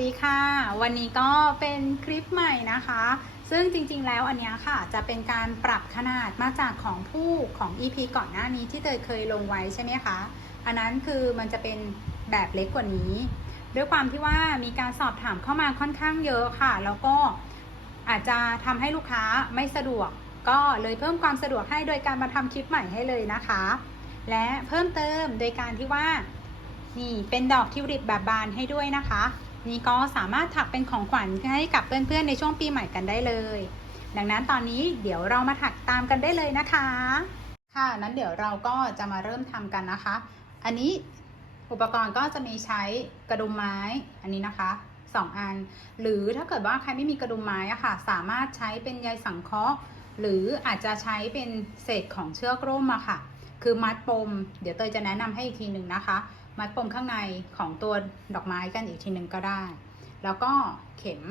ดีค่ะ วันนี้ก็เป็นคลิปใหม่นะคะ ซึ่งจริงๆแล้วอันนี้ค่ะ จะเป็นการปรับขนาดมาจากของผู้ของ EP ก่อนหน้านี้ที่เตยเคยลงไว้ใช่ไหมคะ อันนั้นคือมันจะเป็นแบบเล็กกว่านี้ ด้วยความที่ว่ามีการสอบถามเข้ามาค่อนข้างเยอะค่ะ แล้วก็อาจจะทำให้ลูกค้าไม่สะดวก ก็เลยเพิ่มความสะดวกให้โดยการมาทำคลิปใหม่ให้เลยนะคะ และเพิ่มเติมโดยการที่ว่านี่เป็นดอกทิวลิปแบบบานให้ด้วยนะคะ นี่ก็สามารถถักเป็นของขวัญให้กับเพื่อนๆในช่วงปีใหม่กันได้เลย ดังนั้นตอนนี้เดี๋ยวเรามาถักตามกันได้เลยนะคะ ค่ะนั้นเดี๋ยวเราก็จะมาเริ่มทำกันนะคะ อันนี้อุปกรณ์ก็จะมีใช้กระดุมไม้อันนี้นะคะสองอัน หรือถ้าเกิดว่าใครไม่มีกระดุมไม้อะค่ะ สามารถใช้เป็นใยสังเคราะห์ หรืออาจจะใช้เป็นเศษของเชือกร่มอะค่ะ คือมัดปม เดี๋ยวเตยจะแนะนำให้อีกทีหนึ่งนะคะ มัดปมข้างในของตัวดอกไม้กันอีกทีหนึ่งก็ได้ แล้วก็เข็ม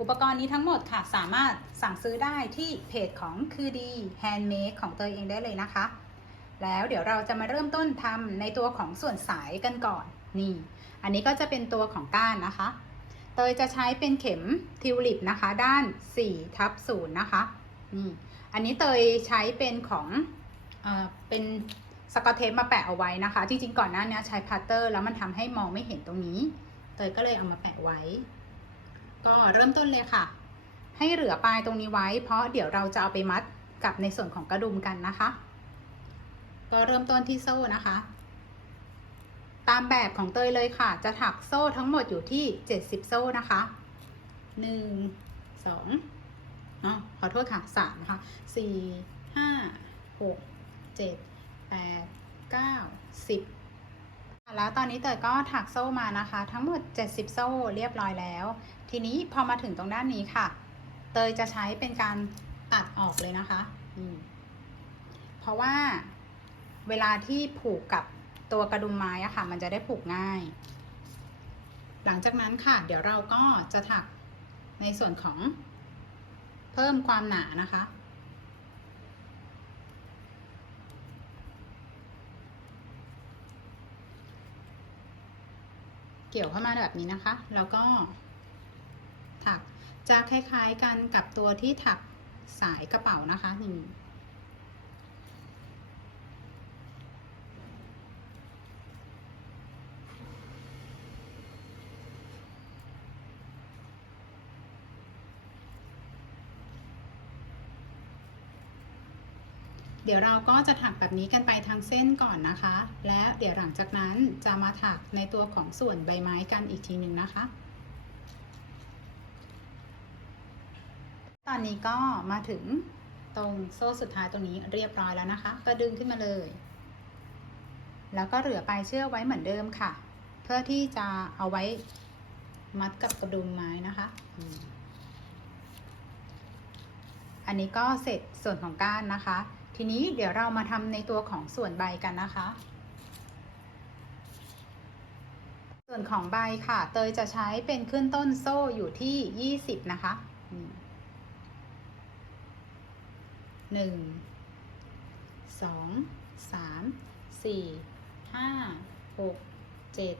อุปกรณ์นี้ทั้งหมดค่ะ สามารถสั่งซื้อได้ที่เพจของคือดีแฮนด์เมดของเตยเองได้เลยนะคะ แล้วเดี๋ยวเราจะมาเริ่มต้นทำในตัวของส่วนสายกันก่อนนี่ อันนี้ก็จะเป็นตัวของก้านนะคะ เตยจะใช้เป็นเข็มทิวลิปนะคะ ด้าน4ทับ0นะคะนี่อันนี้เตยใช้เป็นของอเป็น สกอตเทปมาแปะเอาไว้นะคะ จริงๆก่อนหน้านี้ใช้พัตเตอร์แล้วมันทำให้มองไม่เห็นตรงนี้ เตยก็เลยเอามาแปะไว้ ก็เริ่มต้นเลยค่ะ ให้เหลือปลายตรงนี้ไว้ เพราะเดี๋ยวเราจะเอาไปมัดกับในส่วนของกระดุมกันนะคะ ก็เริ่มต้นที่โซ่นะคะ ตามแบบของเตยเลยค่ะ จะถักโซ่ทั้งหมดอยู่ที่ 70 โซ่นะคะ1 2เนาะขอโทษค่ะ3นะคะ4 5 6 7 8 9 10 แล้วตอนนี้เตยก็ถักโซ่มานะคะ ทั้งหมด 70 โซ่เรียบร้อยแล้ว ทีนี้พอมาถึงตรงด้านนี้ค่ะ เตยจะใช้เป็นการตัดออกเลยนะคะเพราะว่าเวลาที่ผูกกับตัวกระดุมไม้อะค่ะ มันจะได้ผูกง่าย หลังจากนั้นค่ะ เดี๋ยวเราก็จะถักในส่วนของเพิ่มความหนานะคะ เกี่ยวเข้ามาแบบนี้นะคะ แล้วก็ ถักจะคล้ายๆกันกับตัวที่ถักสายกระเป๋านะคะนี่ เดี๋ยวเราก็จะถักแบบนี้กันไปทั้งเส้นก่อนนะคะ และเดี๋ยวหลังจากนั้นจะมาถักในตัวของส่วนใบไม้กันอีกทีหนึ่งนะคะ ตอนนี้ก็มาถึงตรงโซ่สุดท้ายตรงนี้เรียบร้อยแล้วนะคะ ก็ดึงขึ้นมาเลย แล้วก็เหลือปลายเชือกไว้เหมือนเดิมค่ะ เพื่อที่จะเอาไว้มัดกับกระดุมไม้นะคะ อันนี้ก็เสร็จส่วนของก้านนะคะ ทีนี้เดี๋ยวเรามาทำในตัวของส่วนใบกันนะคะ ส่วนของใบค่ะ เตยจะใช้เป็นขึ้นต้นโซ่อยู่ที่ 20 นะคะหนึ่งสองสามสี่ห้าหกเจ็ด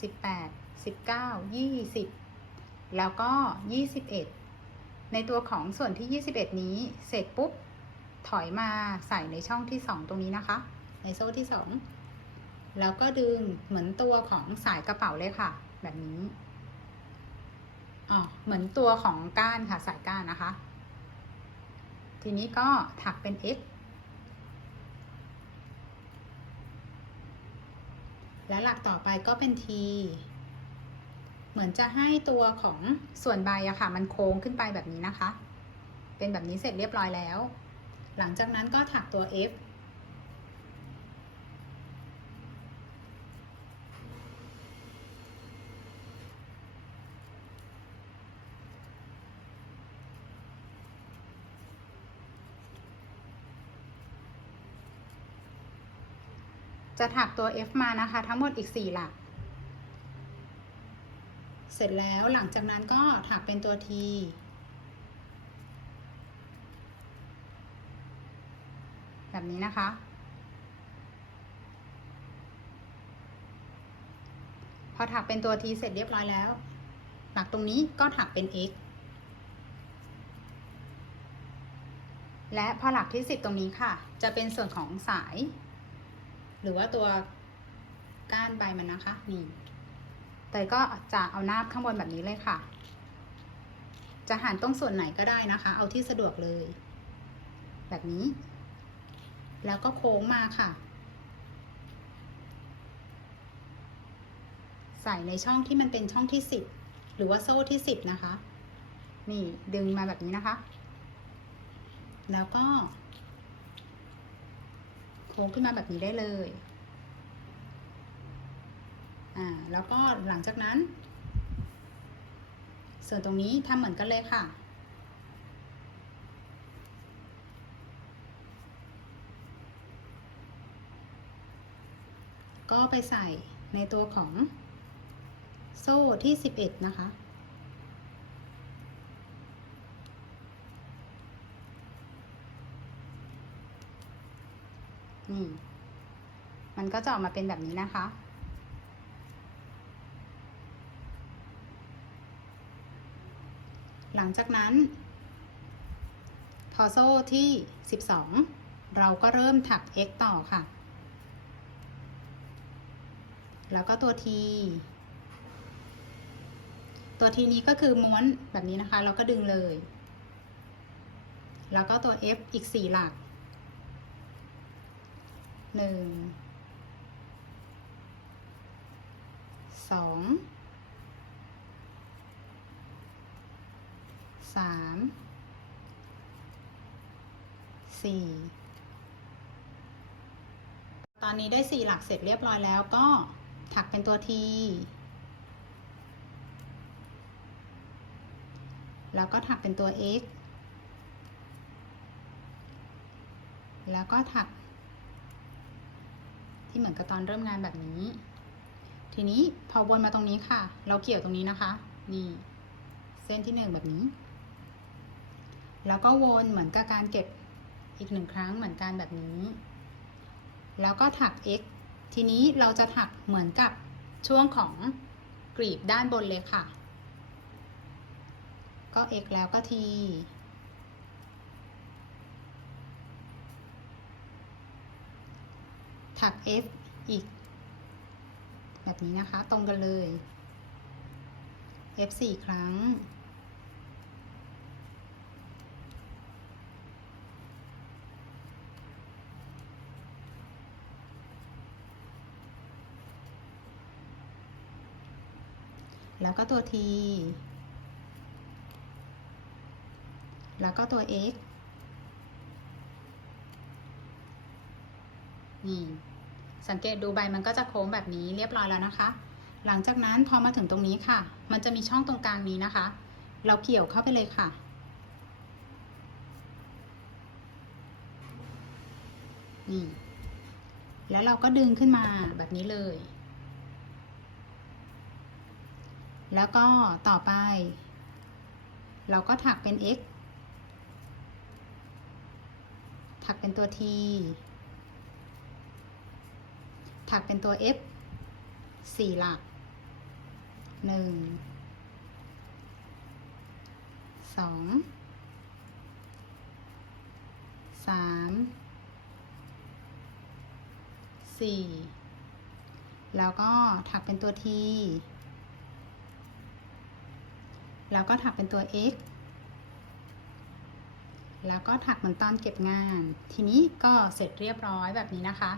แปดเก้าสิบแปดสิบเก้ายี่สิบแล้วก็ยี่สิบเอ็ดในตัวของส่วนที่ 21 นี้เสร็จปุ๊บ ถอยมาใส่ในช่องที่ 2 ตรงนี้นะคะ ในโซ่ที่ 2 แล้วก็ดึงเหมือนตัวของสายกระเป๋าเลยค่ะ แบบนี้อ๋อเหมือนตัวของก้านค่ะสายก้านนะคะ ทีนี้ก็ถักเป็น X และหลักต่อไปก็เป็น T เหมือนจะให้ตัวของส่วนใบอะค่ะ มันโค้งขึ้นไปแบบนี้นะคะ เป็นแบบนี้เสร็จเรียบร้อยแล้ว หลังจากนั้นก็ถักตัว F จะถักตัว F มานะคะ ทั้งหมดอีก 4 หลัก เสร็จแล้วหลังจากนั้นก็ถักเป็นตัว T แบบนี้นะคะ พอถักเป็นตัว t เสร็จเรียบร้อยแล้ว หลักตรงนี้ก็ถักเป็น x และพอหลักที่ 10 ตรงนี้ค่ะ จะเป็นส่วนของสาย หรือว่าตัวก้านใบมันนะคะ นี่เตยก็จะเอานาบข้างบนแบบนี้เลยค่ะ จะหันตรงส่วนไหนก็ได้นะคะ เอาที่สะดวกเลย แบบนี้ แล้วก็โค้งมาค่ะ ใส่ในช่องที่มันเป็นช่องที่10หรือว่าโซ่ที่10นะคะ นี่ดึงมาแบบนี้นะคะ แล้วก็ โค้งขึ้นมาแบบนี้ได้เลย อ่า แล้วก็หลังจากนั้น ส่วนตรงนี้ทำเหมือนกันเลยค่ะ ก็ไปใส่ในตัวของโซ่ที่ 11 นะคะ นี่ มันก็จะออกมาเป็นแบบนี้นะคะ หลังจากนั้น พอโซ่ที่ 12 เราก็เริ่มถัก x ต่อค่ะ แล้วก็ตัว t ตัว t นี้ก็คือม้วนแบบนี้นะคะ เราก็ดึงเลย แล้วก็ตัว f อีก 4 หลัก หนึ่งสองสามสี่ตอนนี้ได้สี่หลักเสร็จเรียบร้อยแล้วก็ถักเป็นตัวที แล้วก็ถักเป็นตัว x แล้วก็ถัก ที่เหมือนกับตอนเริ่มงานแบบนี้ ทีนี้พอวนมาตรงนี้ค่ะ เราเกี่ยวตรงนี้นะคะ นี่ เส้นที่หนึ่งแบบนี้ แล้วก็วนเหมือนกับการเก็บอีกหนึ่งครั้งเหมือนกันแบบนี้ แล้วก็ถัก x ทีนี้เราจะถักเหมือนกับช่วงของกรีบด้านบนเลยค่ะ ก็ x แล้วก็ t ถัก f อีก แบบนี้นะคะ ตรงกันเลย f 4ครั้ง แล้วก็ตัว t แล้วก็ตัว x นี่ สังเกตดูใบมันก็จะโค้งแบบนี้เรียบร้อยแล้วนะคะ หลังจากนั้นพอมาถึงตรงนี้ค่ะ มันจะมีช่องตรงกลางนี้นะคะ เราเกี่ยวเข้าไปเลยค่ะ นี่แล้วเราก็ดึงขึ้นมาแบบนี้เลย แล้วก็ต่อไป เราก็ถักเป็น x ถักเป็นตัว t ถักเป็นตัว f สี่หลักหนึ่งสองสามสี่แล้วก็ถักเป็นตัว t แล้วก็ถักเป็นตัว x แล้วก็ถักเหมือนตอนเก็บงาน ทีนี้ก็เสร็จเรียบร้อยแบบนี้นะคะ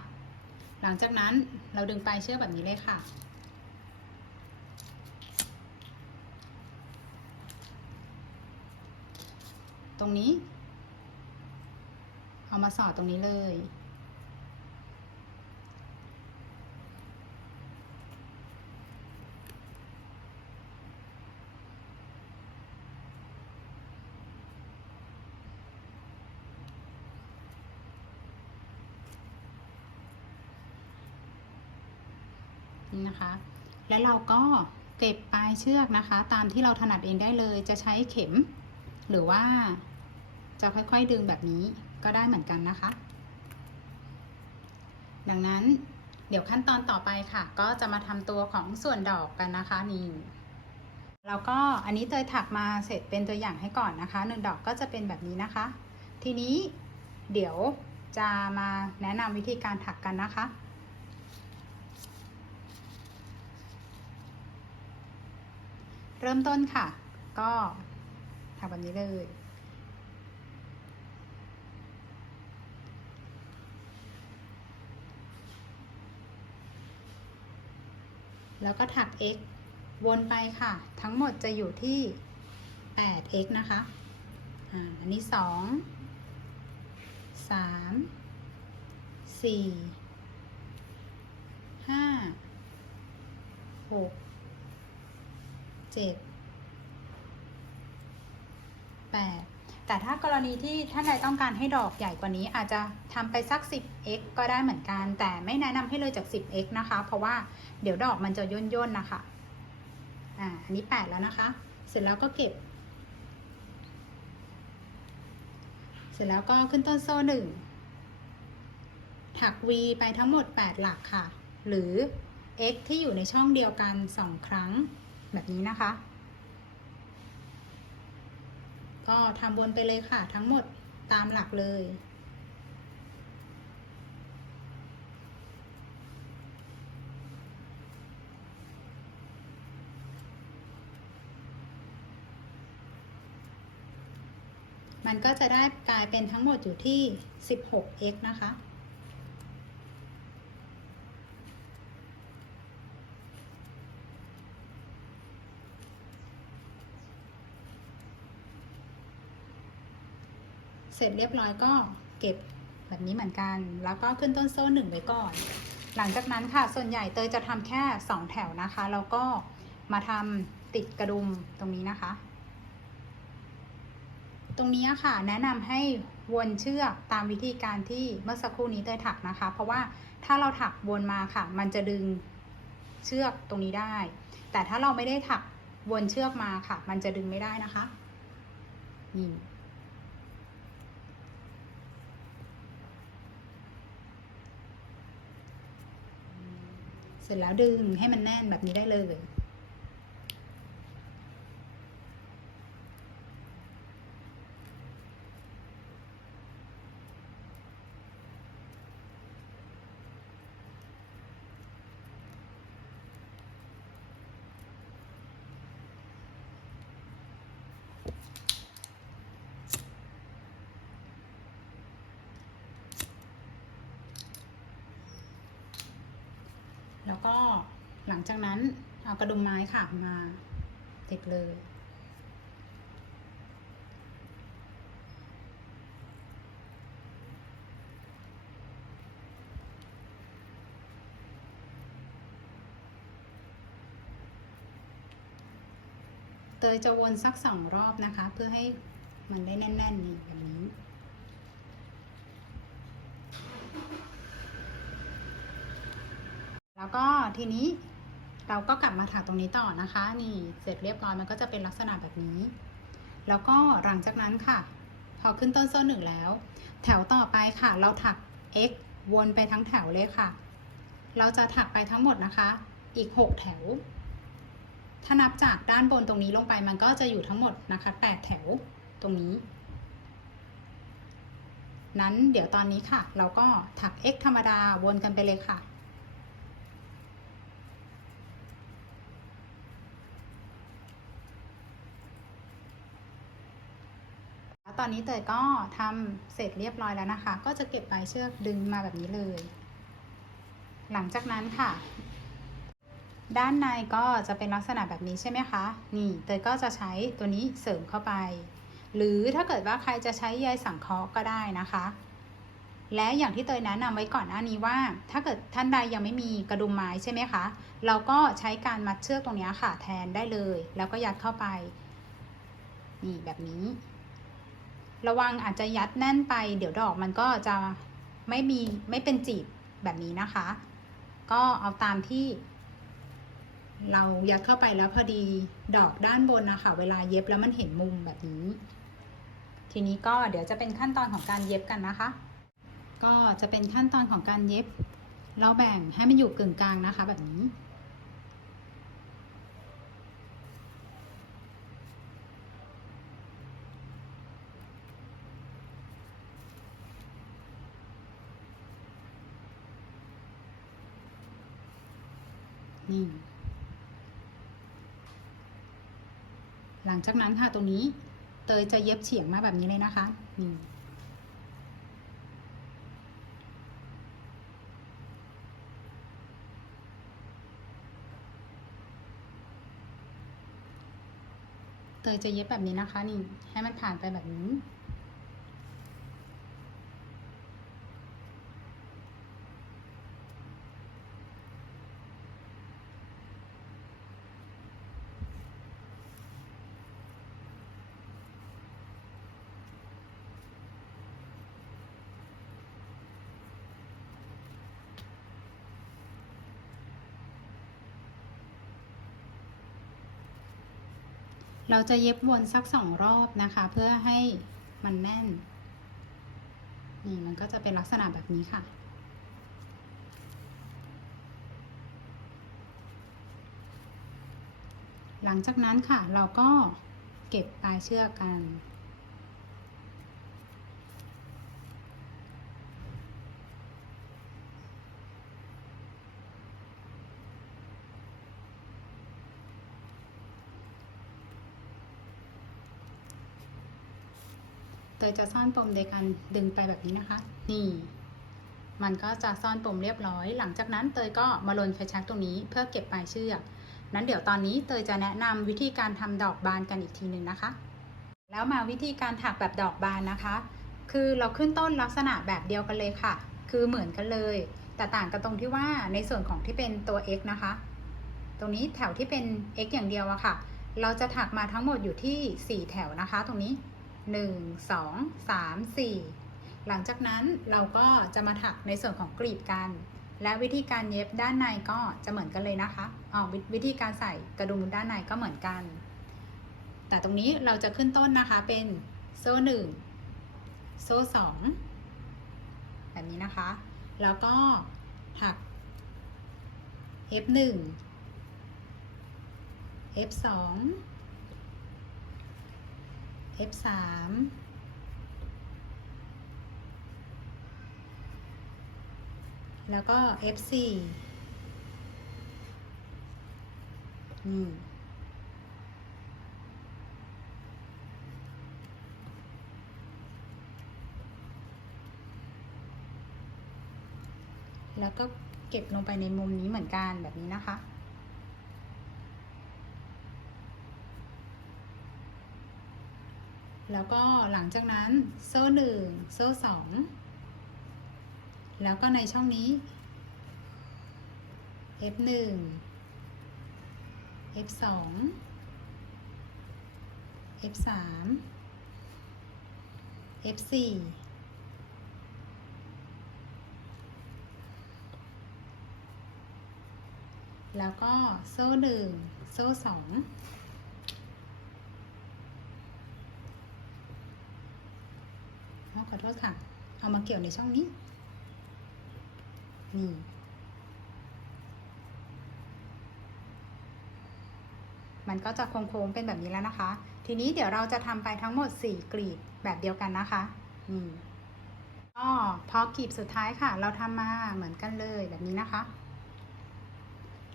หลังจากนั้นเราดึงปลายเชือกแบบนี้เลยค่ะ ตรงนี้ เอามาสอดตรงนี้เลย นะคะ แล้วเราก็เก็บปลายเชือกนะคะ ตามที่เราถนัดเองได้เลยจะใช้เข็ม หรือว่าจะค่อยๆดึงแบบนี้ก็ได้เหมือนกันนะคะ ดังนั้นเดี๋ยวขั้นตอนต่อไปค่ะ ก็จะมาทำตัวของส่วนดอกกันนะคะนี่แล้วก็อันนี้เตยถักมาเสร็จเป็นตัวอย่างให้ก่อนนะคะหนึ่งดอกก็จะเป็นแบบนี้นะคะ ทีนี้เดี๋ยวจะมาแนะนำวิธีการถักกันนะคะ เริ่มต้นค่ะ ก็ถักแบบนี้เลยแล้วก็ถัก x วนไปค่ะ ทั้งหมดจะอยู่ที่ 8x นะคะ อ่า อันนี้ 2 3 4 5 6 7 8แต่ถ้ากรณีที่ท่านใดต้องการให้ดอกใหญ่กว่านี้อาจจะทำไปสัก 10x ก็ได้เหมือนกัน แต่ไม่แนะนำให้เลยจาก 10x นะคะ เพราะว่าเดี๋ยวดอกมันจะย่นย่นนะคะ อ่า อันนี้ 8 แล้วนะคะ เสร็จแล้วก็เก็บ เสร็จแล้วก็ขึ้นต้นโซ่หนึ่งถัก v ไปทั้งหมด 8 หลักค่ะ หรือ x ที่อยู่ในช่องเดียวกัน 2 ครั้ง แบบนี้นะคะ ก็ทำวนไปเลยค่ะ ทั้งหมดตามหลักเลยมันก็จะได้กลายเป็นทั้งหมดอยู่ที่ 16x นะคะ เสร็จเรียบร้อยก็เก็บแบบนี้เหมือนกัน แล้วก็ขึ้นต้นโซ่หนึ่งไว้ก่อน หลังจากนั้นค่ะ ส่วนใหญ่เตยจะทำแค่ 2 แถวนะคะ แล้วก็มาทำติดกระดุมตรงนี้นะคะ ตรงนี้ค่ะ แนะนำให้วนเชือกตามวิธีการที่เมื่อสักครู่นี้เตยถักนะคะ เพราะว่าถ้าเราถักวนมาค่ะ มันจะดึงเชือกตรงนี้ได้ แต่ถ้าเราไม่ได้ถักวนเชือกมาค่ะ มันจะดึงไม่ได้นะคะนี่ เสร็จแล้วดึงให้มันแน่นแบบนี้ได้เลย ก็หลังจากนั้นเอากระดุมไม้ค่ะมาติดเลย เตยจะวนสักสองรอบนะคะ เพื่อให้มันได้แน่นๆนี่แบบนี้ แล้วก็ทีนี้เราก็กลับมาถักตรงนี้ต่อนะคะ นี่เสร็จเรียบร้อยมันก็จะเป็นลักษณะแบบนี้ แล้วก็หลังจากนั้นค่ะ พอขึ้นต้นโซ่หนึ่งแล้ว แถวต่อไปค่ะ เราถัก x วนไปทั้งแถวเลยค่ะ เราจะถักไปทั้งหมดนะคะ อีก 6 แถว ถ้านับจากด้านบนตรงนี้ลงไปมันก็จะอยู่ทั้งหมดนะคะ 8 แถวตรงนี้ นั้นเดี๋ยวตอนนี้ค่ะ เราก็ถัก x ธรรมดาวนกันไปเลยค่ะ ตอนนี้เตยก็ทำเสร็จเรียบร้อยแล้วนะคะ ก็จะเก็บปลายเชือกดึงมาแบบนี้เลย หลังจากนั้นค่ะ ด้านในก็จะเป็นลักษณะแบบนี้ใช่ไหมคะ นี่เตยก็จะใช้ตัวนี้เสริมเข้าไป หรือถ้าเกิดว่าใครจะใช้ใยสังเคราะห์ก็ได้นะคะ และอย่างที่เตยแนะนำไว้ก่อนหน้านี้ว่า ถ้าเกิดท่านใดยังไม่มีกระดุมไม้ใช่ไหมคะ เราก็ใช้การมัดเชือกตรงนี้ค่ะ แทนได้เลย แล้วก็ยัดเข้าไป นี่แบบนี้ ระวังอาจจะยัดแน่นไป เดี๋ยวดอกมันก็จะไม่มีไม่เป็นจีบแบบนี้นะคะ ก็เอาตามที่ เรายัดเข้าไปแล้วพอดีดอกด้านบนนะคะ เวลาเย็บแล้วมันเห็นมุมแบบนี้ ทีนี้ก็เดี๋ยวจะเป็นขั้นตอนของการเย็บกันนะคะ ก็จะเป็นขั้นตอนของการเย็บ เราแบ่งให้มันอยู่กึ่งกลางนะคะ แบบนี้ นี่หลังจากนั้นค่ะตรงนี้เตยจะเย็บเฉียงมาแบบนี้เลยนะคะนี่เตยจะเย็บแบบนี้นะคะ นี่ให้มันผ่านไปแบบนี้ เราจะเย็บวนสักสองรอบนะคะ เพื่อให้มันแน่น นี่มันก็จะเป็นลักษณะแบบนี้ค่ะ หลังจากนั้นค่ะเราก็เก็บปลายเชือกกัน เตยจะซ่อนปมโดยการดึงไปแบบนี้นะคะ นี่ มันก็จะซ่อนปมเรียบร้อย หลังจากนั้นเตยก็มาลนไฟแชักตรงนี้เพื่อเก็บปลายเชือกนั้นเดี๋ยวตอนนี้เตยจะแนะนำวิธีการทำดอกบานกันอีกทีหนึ่งนะคะ แล้วมาวิธีการถักแบบดอกบานนะคะ คือเราขึ้นต้นลักษณะแบบเดียวกันเลยค่ะ คือเหมือนกันเลย แต่ต่างกันตรงที่ว่าในส่วนของที่เป็นตัว x นะคะ ตรงนี้แถวที่เป็น x อย่างเดียวอะค่ะ เราจะถักมาทั้งหมดอยู่ที่ 4 แถวนะคะ ตรงนี้ 1 2 3 4 หลังจากนั้นเราก็จะมาถักในส่วนของกรีบกัน และวิธีการเย็บด้านในก็จะเหมือนกันเลยนะคะอ๋อววิธีการใส่กระดุมด้านในก็เหมือนกัน แต่ตรงนี้เราจะขึ้นต้นนะคะเป็นโซ่หนึ่งโซ่สองแบบนี้นะคะ แล้วก็ถัก F หนึ่ง F สามแล้วก็ F สี่นี่แล้วก็เก็บลงไปในมุมนี้เหมือนกันแบบนี้นะคะ แล้วก็หลังจากนั้นโซ่หนึ่งโซ่สองแล้วก็ในช่องนี้ F หนึ่ง F สอง F สาม F สี่แล้วก็โซ่หนึ่งโซ่สองเอา ขอโทษค่ะ เอามาเกี่ยวในช่องนี้ นี่ มันก็จะโค้งๆเป็นแบบนี้แล้วนะคะ ทีนี้เดี๋ยวเราจะทำไปทั้งหมด 4 กลีบแบบเดียวกันนะคะ นี่ก็พอกลีบสุดท้ายค่ะ เราทำมาเหมือนกันเลยแบบนี้นะคะ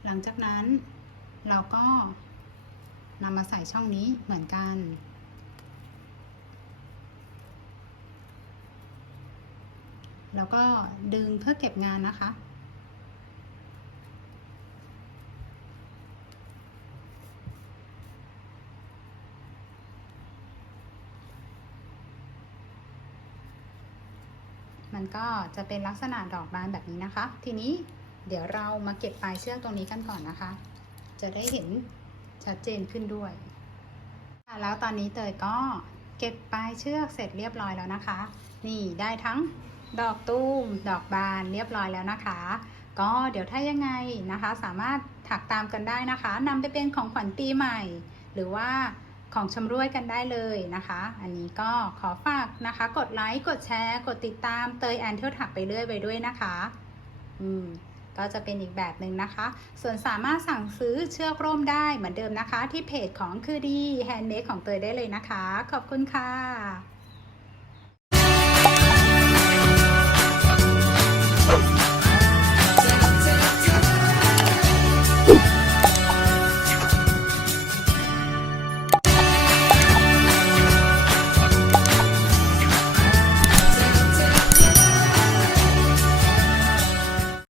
หลังจากนั้นเราก็นำมาใส่ช่องนี้เหมือนกัน แล้วก็ดึงเพื่อเก็บงานนะคะ มันก็จะเป็นลักษณะดอกบานแบบนี้นะคะ ทีนี้เดี๋ยวเรามาเก็บปลายเชือกตรงนี้กันก่อนนะคะ จะได้เห็นชัดเจนขึ้นด้วยแล้วตอนนี้เตยก็เก็บปลายเชือกเสร็จเรียบร้อยแล้วนะคะ นี่ได้ทั้ง ดอกตูม ดอกบานเรียบร้อยแล้วนะคะ ก็เดี๋ยวถ้ายังไงนะคะ สามารถถักตามกันได้นะคะนำไปเป็นของขวัญปีใหม่ หรือว่าของชำร่วยกันได้เลยนะคะ อันนี้ก็ขอฝากนะคะ กดไลค์กดแชร์ กดติดตามเตยแอนเที่ยวถักไปเรื่อยไปด้วยนะคะ อืมก็จะเป็นอีกแบบหนึ่งนะคะ ส่วนสามารถสั่งซื้อเชือกร่มได้เหมือนเดิมนะคะ ที่เพจของคือดีแฮนด์เมดของเตยได้เลยนะคะ ขอบคุณค่ะ